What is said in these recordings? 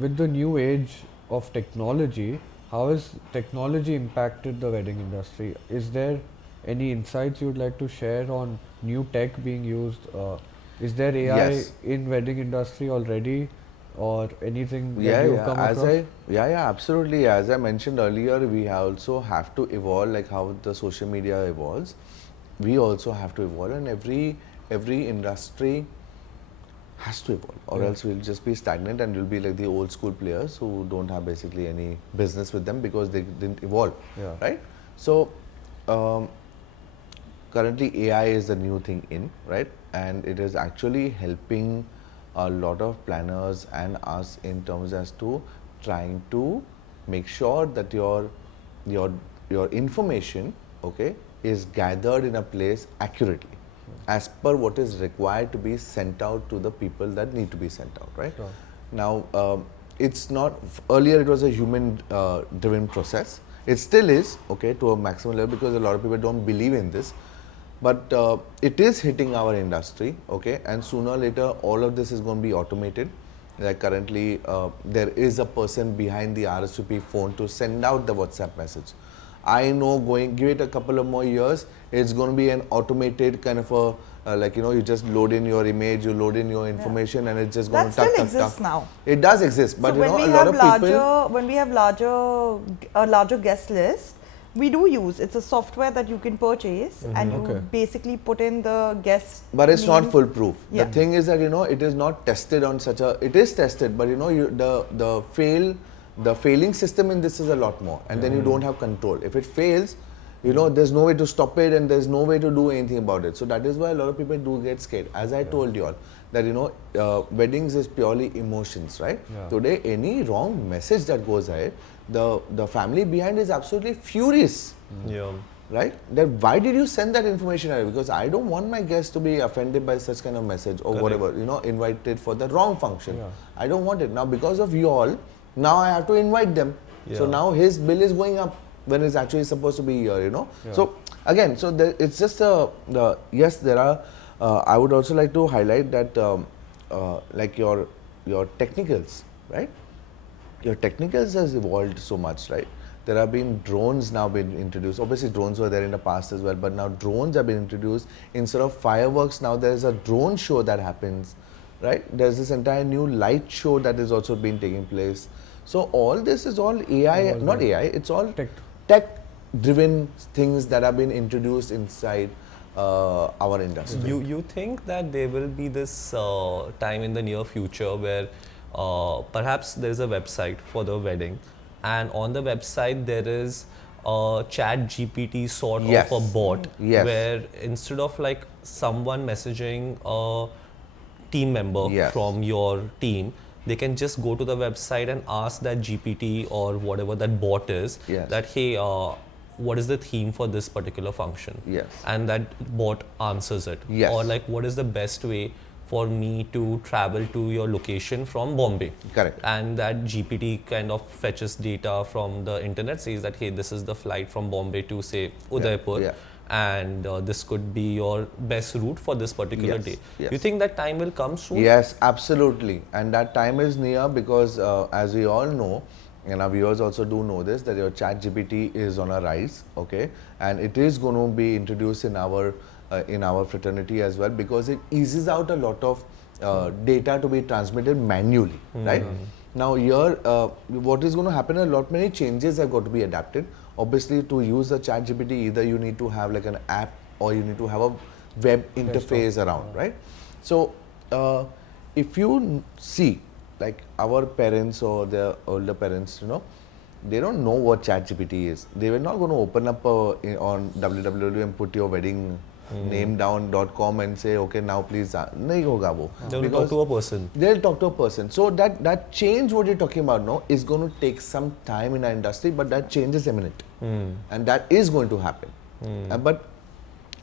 with the new age of technology, how has technology impacted the wedding industry? Is there any insights you'd like to share on new tech being used? Is there AI Yes. in wedding industry already, or anything that you've come across? Absolutely. As I mentioned earlier, we also have to evolve, like how the social media evolves. We also have to evolve, and every industry has to evolve, or Yeah. else we'll just be stagnant and we'll be like the old school players who don't have basically any business with them because they didn't evolve, Yeah. right? So um, currently AI is the new thing in, right? And it is actually helping a lot of planners and us in terms as to trying to make sure that your your information, okay, is gathered in a place accurately as per what is required to be sent out to the people that need to be sent out, right? Sure. Now, it's not, earlier it was a human driven process. It still is, okay, to a maximum level because a lot of people don't believe in this. But it is hitting our industry, okay, and sooner or later all of this is going to be automated. Like currently, there is a person behind the RSVP phone to send out the WhatsApp message. I know, give it a couple of more years, it's going to be an automated kind of a, like, you know, you just load in your image, you load in your information, and it's just going That to still tuck, tuck, tuck. exists now. It does exist, but So you when know, we a lot have of people. a larger guest list, we do use, it's a software that you can purchase and you Okay. basically put in the guest But it's not names. foolproof. Yeah. The thing is that, you know, it is not tested on such a. It is tested, but you know, the failing system in this is a lot more, and then you don't have control. If it fails, you know, there's no way to stop it, and there's no way to do anything about it. So that is why a lot of people do get scared. As I told you all, that you know, weddings is purely emotions, right? Yeah. Today, any wrong message that goes ahead, the family behind is absolutely furious. Yeah. Right? That why did you send that information out? Because I don't want my guests to be offended by such kind of message or whatever, you know, invited for the wrong function. Yeah. I don't want it. Now because of you all, now I have to invite them. So Yeah. now his bill is going up when it's actually supposed to be here, you know. Yeah. So again, so it's just yes, there are, I would also like to highlight that like your technicals, right? Your technicals has evolved so much, right? There have been drones now been introduced. Obviously, drones were there in the past as well, but now drones have been introduced. Instead of fireworks, now there is a drone show that happens, right? There's this entire new light show that is also been taking place. So all this is all AI, not AI. It's all Tech. tech-driven things that have been introduced inside our industry. You think that there will be this time in the near future where perhaps there is a website for the wedding, and on the website there is a chat GPT sort Yes. of a bot, Yes. where instead of like someone messaging a team member Yes. from your team, they can just go to the website and ask that GPT or whatever that bot is, Yes. that hey, what is the theme for this particular function? Yes. And that bot answers it. Yes. Or like, what is the best way for me to travel to your location from Bombay? Correct. And that GPT kind of fetches data from the internet, says that hey, this is the flight from Bombay to say Udaipur. Yeah. And this could be your best route for this particular Yes, day. yes. You think that time will come soon? Yes, absolutely. And that time is near because as we all know, and our viewers also do know this, that your chat GPT is on a rise, okay? And it is going to be introduced in our fraternity as well because it eases out a lot of data to be transmitted manually, right? Now here, what is going to happen, a lot many changes have got to be adapted. Obviously, to use the chat GPT, either you need to have like an app or you need to have a web interface around, right? So, if you see, like our parents or their older parents, you know, they don't know what ChatGPT is. They were not going to open up on www and put your wedding name down.com and say, okay, now please, nahi hoga wo. They will talk Because to a person. they'll talk to a person. So that change, what you're talking about, no, is going to take some time in our industry, but that change is imminent, and that is going to happen. But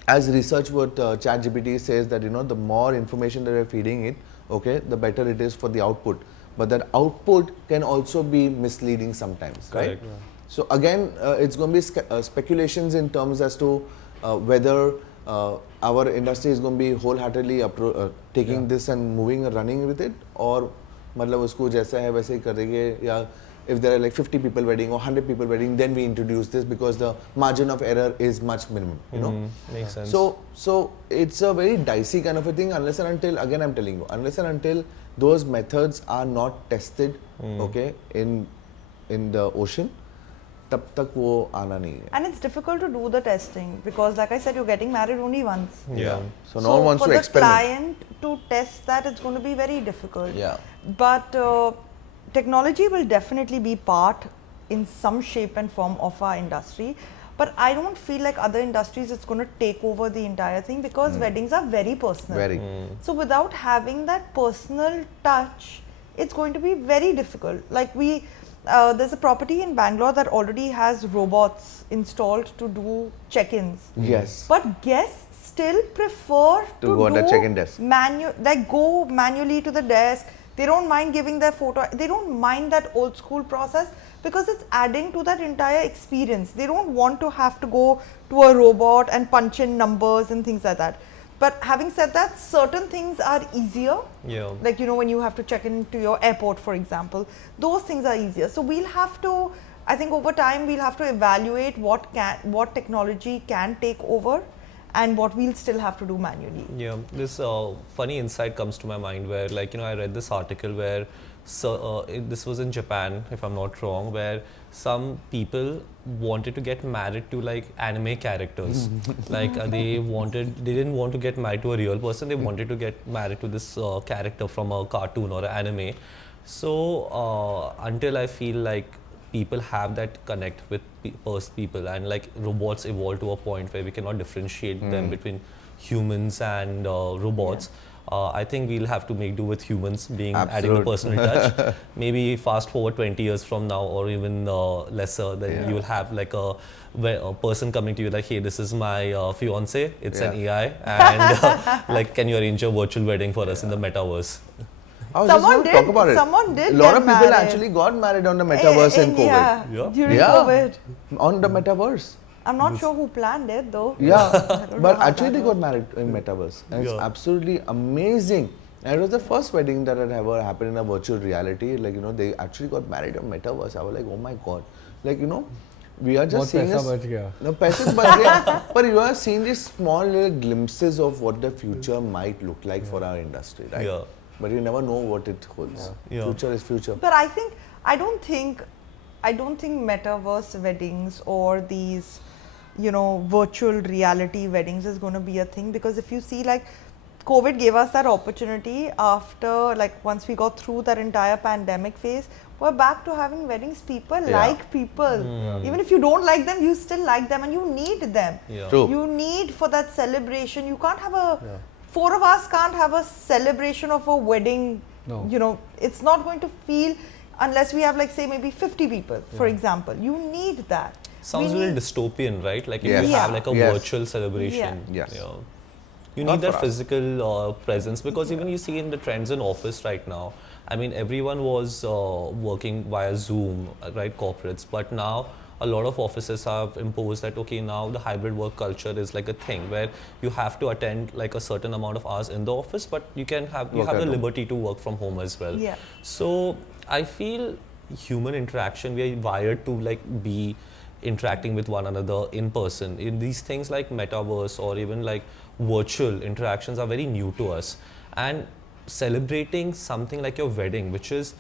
as research, what ChatGPT says that, you know, the more information that we're feeding it, okay, the better it is for the output. But that output can also be misleading sometimes, right? Correct. So again, it's going to be speculations in terms as to whether our industry is going to be wholeheartedly taking this and moving and running with it, or मतलब उसको जैसा है वैसे ही करेंगे, या if there are like 50 people wedding or 100 people wedding, then we introduce this because the margin of error is much minimum, you know. Makes sense. So it's a very dicey kind of a thing, unless and until, again I'm telling you, unless and until those methods are not tested, okay, in the ocean, तब तक वो आना नहीं है. And it's difficult to do the testing because, like I said, you're getting married only once. Yeah. So no one wants for to the experiment. client to test that, it's going to be very difficult. Yeah. But technology will definitely be part in some shape and form of our industry. But I don't feel like other industries it's going to take over the entire thing because weddings are very personal. Very. So without having that personal touch, it's going to be very difficult. Like there's a property in Bangalore that already has robots installed to do check-ins. Yes. But guests still prefer To go on the check-in desk. Like go manually to the desk. They don't mind giving their photo. They don't mind that old school process because it's adding to that entire experience. They don't want to have to go to a robot and punch in numbers and things like that. But having said that, certain things are easier. Yeah. Like, you know, when you have to check into your airport, for example, those things are easier. So we'll have to, I think over time, we'll have to evaluate what technology can take over and what we'll still have to do manually. Yeah, this funny insight comes to my mind where, like, you know, I read this article where this was in Japan, if I'm not wrong, where some people wanted to get married to like anime characters. Like they didn't want to get married to a real person. They wanted to get married to this character from a cartoon or an anime. So until I feel like people have that connect with people and like robots evolve to a point where we cannot differentiate them between humans and robots. I think we'll have to make do with humans being adding the personal touch. Maybe fast forward 20 years from now or even lesser, then you'll have like a person coming to you like, hey, this is my fiance, it's an AI, and like, can you arrange a virtual wedding for us in the metaverse? I was just going to talk about it. Someone did. A lot get of people married. actually got married on the metaverse in COVID. Yeah. During COVID. On the metaverse. I'm not sure who planned it though. Yeah, know but how actually that they got married in metaverse, and it's absolutely amazing. And it was the first wedding that had ever happened in a virtual reality. Like, you know, they actually got married on metaverse. I was like, oh my god, like, you know, we are just seeing this. No, paise bach gaya. But you are seeing these small little glimpses of what the future might look like for our industry, right? Yeah. But you never know what it holds. Future is future. But I don't think metaverse weddings or these, you know, virtual reality weddings is going to be a thing, because if you see, like, COVID gave us that opportunity after, like, once we got through that entire pandemic phase, we're back to having weddings. People like people. Even if you don't like them, you still like them and you need them. True. You need for that celebration. You can't have four of us can't have a celebration of a wedding. No. You know, it's not going to feel, unless we have, like, say maybe 50 people, for example. You need that. Sounds a little dystopian, right? Like if you Yeah. have like a virtual celebration. Yes. You Not need that for us. physical presence, because even you see in the trends in office right now, I mean, everyone was working via Zoom, right, corporates, but now a lot of offices have imposed that, okay, now the hybrid work culture is like a thing where you have to attend like a certain amount of hours in the office, but you have the liberty to work from home as well. Yeah. So I feel human interaction, we are wired to like be interacting with one another in person. In these things like metaverse or even like virtual interactions are very new to us, and celebrating something like your wedding, which is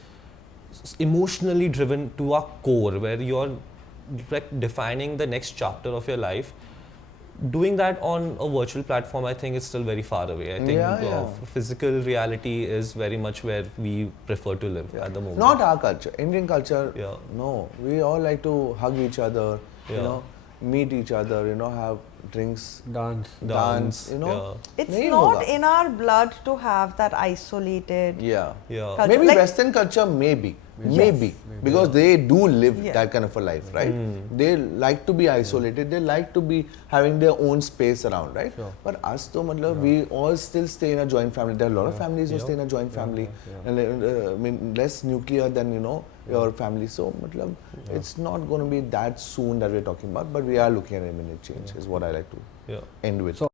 emotionally driven to our core, where you're like defining the next chapter of your life, doing that on a virtual platform, I think is still very far away. I think physical reality is very much where we prefer to live at the moment. Not our culture, Indian culture. Yeah. No, we all like to hug each other, you Yeah. know, meet each other, you know, have drinks, Dance. you know. It's Nahi not hoga. in our blood to have that isolated Yeah. culture. Maybe Like, Western culture, maybe. Because they do live that kind of a life, right? They like to be isolated, they like to be having their own space around, right? But us, though, we all still stay in a joint family. There are a lot of families who stay in a joint family, and I mean, less nuclear than, you know, your family. So, it's not going to be that soon that we're talking about, but we are looking at a minute change, is what I like to end with. So